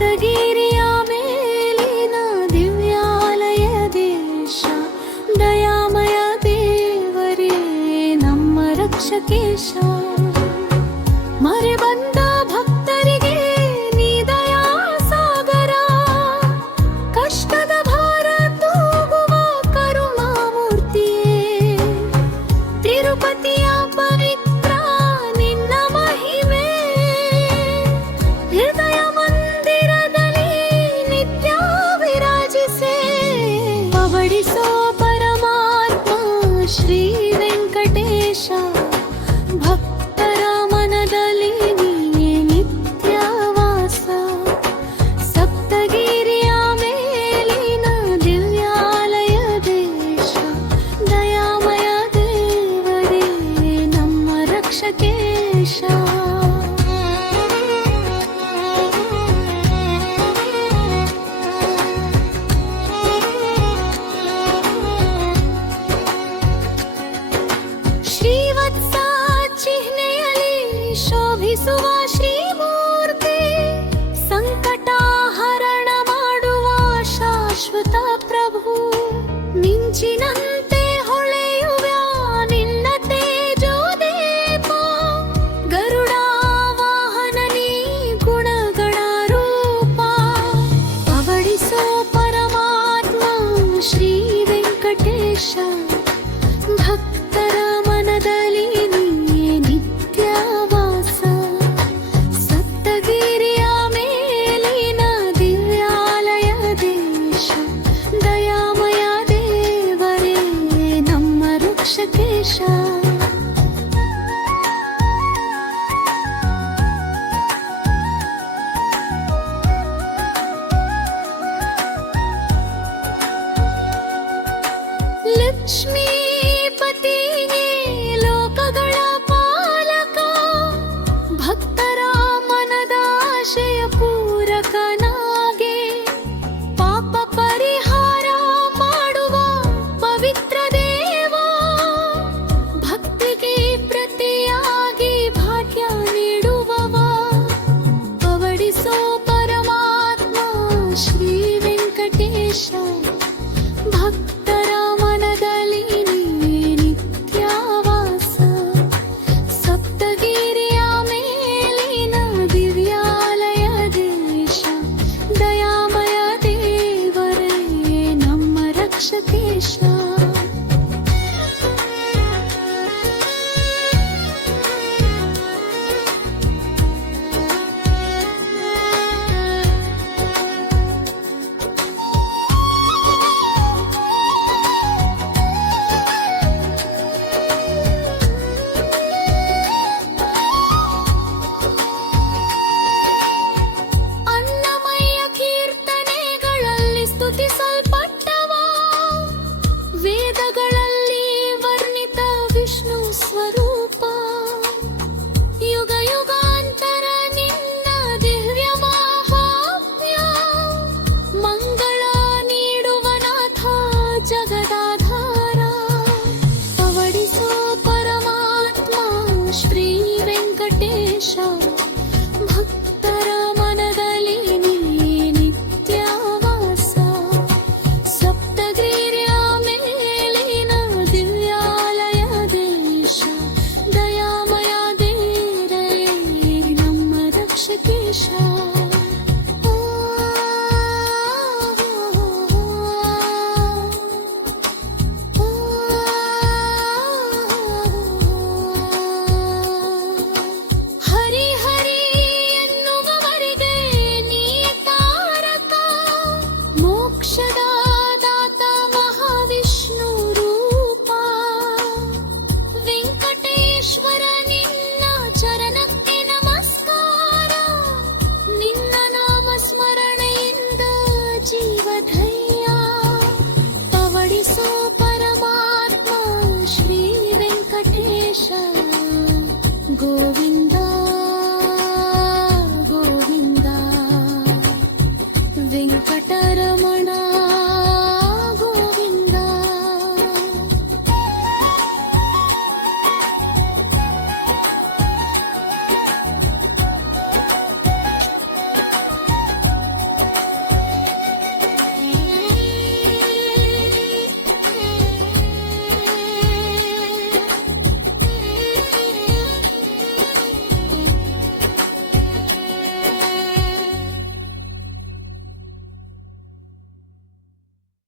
ಸಪ್ತಗಿರಿಯ ಮೇಲಿನ ದಿವ್ಯಾಲಯ ದೇಶ ದಯಾಮಯ ದೇವರೇ ನಮ್ಮ ರಕ್ಷಕೇಶ. ಮರೆ ಬಂದ ಭಕ್ತರಿಗೆ ನೀ ದಯಾ ಸಾಗರ, ಕಷ್ಟದ ಭಾರ ತೂಗುವ ಕರುಣಾಮೂರ್ತಿಯೇ. ತಿರುಪತಿಯ ಪವಿತ್ರ ನಿನ್ನ ಮಹಿಮೆ, ಹೃದಯ ಮಂದಿರದಲ್ಲಿ ನಿತ್ಯ ವಿರಾಜಿಸೆ. ಪವಡಿಸೋ ಪರಮಾತ್ಮ ಶ್ರೀ ವೆಂಕಟೇಶ, ಭಕ್ತರ ಮನದಲ್ಲಿ ನೀನೇ ನಿತ್ಯ ವಾಸ. ಸಪ್ತಗಿರಿಯ ಮೇಲಿನ ದಿವ್ಯಾಲಯ ದೇಶ ದಯಾಮಯ ದೇವರೇ ನಮ್ಮ ರಕ್ಷಕೇಶ. ಶ್ರೀವತ್ಸ ಚಿಹ್ನೆಯಲ್ಲಿ ಶೋಭಿಸುವ ಶ್ರೀಮೂರ್ತಿ, ಸಂಕಟ ಹರಣ ಮಾಡುವ ಶಾಶ್ವತ ಪ್ರಭು. ಮಿಂಚಿನಂತೆ ಹೊಳೆಯುವ ನಿನ್ನ ತೇಜೋದೀಪ, ಗರುಡ ವಾಹನ ನೀ ಗುಣಗಣ ರೂಪ. ಪವಡಿಸೋ ಪರಮಾತ್ಮ ಶ್ರೀ ವೆಂಕಟೇಶ, ಭಕ್ತರ ಮನದಲ್ಲಿ ನೀನೇ ನಿತ್ಯ ವಾಸ. ಸಪ್ತಗಿರಿಯ ಮೇಲಿನ ದಿವ್ಯಾಲಯ ದೇಶ ದಯಾಮಯ ದೇವರೇ ನಮ್ಮ ರಕ್ಷಕೇಶ. ಲಕ್ಷ್ಮೀಪತಿಯೇ ಲೋಕಗಳ ಪಾಲಕ, ಭಕ್ತರ ಮನದ ಆಶಯ ಪೂರಕನಾಗೆ. ಪಾಪ ಪರಿಹಾರ ಮಾಡುವ ಪವಿತ್ರ ದೇವ, ಭಕ್ತಿಗೆ ಪ್ರತಿಯಾಗಿ ಭಾಗ್ಯ ನೀಡುವವ. ಪವಡಿಸೋ ಪರಮಾತ್ಮ ಶ್ರೀ ವೆಂಕಟೇಶ, ಭಕ್ತರ ಮನದಲ್ಲಿ ನೀನೇ ನಿತ್ಯ ವಾಸ. ಸಪ್ತಗಿರಿಯ ಮೇಲಿನ ದಿವ್ಯಾಲಯ ದೇಶ ದಯಾಮಯ ದೇವರೇ ನಮ್ಮ ರಕ್ಷಕೇಶ. ಅನ್ನಮಯ್ಯ ಕೀರ್ತನೆಗಳಲ್ಲಿ ಸ್ತುತಿಸಲ್ಪಟ್ಟವ, ವೇದಗಳಲ್ಲಿ ವರ್ಣಿತ ವಿಷ್ಣು ಸ್ವರೂಪ. ಯುಗ ಯುಗಾಂತರ ನಿನ್ನ ದಿವ್ಯ ಮಾಹಾತ್ಮ್ಯ, ಮಂಗಳ ನೀಡುವ ನಾಥ ಜಗದಾಧಾರ. ಪವಡಿಸೋ ಪರಮಾತ್ಮ ಶ್ರೀ ವೆಂಕಟೇಶ, ಭಕ್ತರ ಮನದಲ್ಲಿ ನೀನೇ ನಿತ್ಯ ವಾಸ. ಸಪ್ತಗಿರಿಯ ಮೇಲಿನ ದಿವ್ಯಾಲಯ ದೇಶ ದಯಾಮಯ ದೇವರೇ ನಮ್ಮ ರಕ್ಷಕೇಶ. ಹರಿ ಹರಿ ಎನ್ನುವವರಿಗೆ ನೀ ತಾರಕ, ಮೋಕ್ಷದ ದಾತ ಮಹಾವಿಷ್ಣು ರೂಪ. ವೆಂಕಟೇಶ್ವರ ನಿನ್ನ ಚರಣಕ್ಕೆ ನಮಸ್ಕಾರ, ನಿನ್ನ ನಾಮ ಸ್ಮರಣೆಯಿಂದ ಜೀವಧೈರ್ಯ. ಪವಡಿಸೋ ಪರಮಾತ್ಮ ಶ್ರೀ ವೆಂಕಟೇಶ, ಗೋವಿಂದ